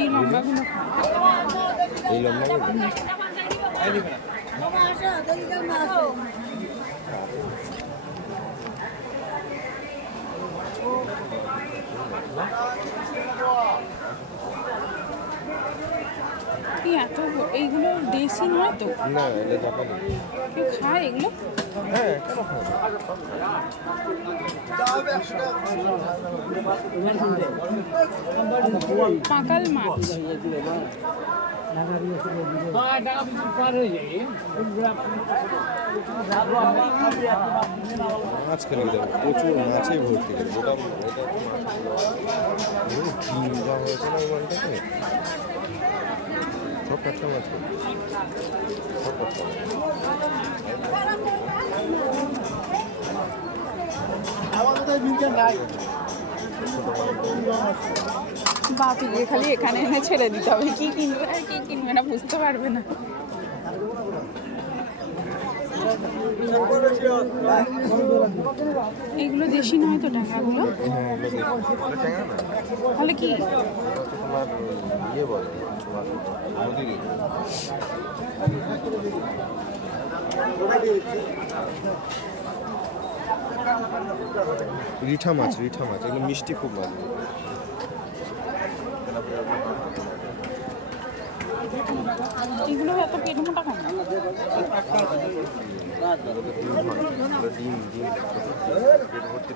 এই লম্বাগুলো এই লম্বাগুলো এত এইগুলো দেশি নয় তো? না, এটা জাপানি। কেউ খায় এগুলো? হ্যাঁ, কেন খাবে? পাকাল মাছ। মাছ খেলে যাবে, প্রচুর মাছেই ভর্তি করে ওটা এটা ডিম যা হয়েছে না ওই মাছটাকে সব কাঁচা মাছ সব কাঁচা বাপিকে খালি এখানে এনে ছেড়ে দিতে হবে, কি কিনবে আর কি কিনবে না বুঝতে পারবে না। এগুলো দেশি নয় তো ট্যাংরাগুলো? তাহলে কি তোমার ইয়ে বলে নদীর রিঠা মাছ এগুলো মিষ্টি খুব মাছ। এগুলো এত পেট মোটা কেন? ডিম পেট ভর্তি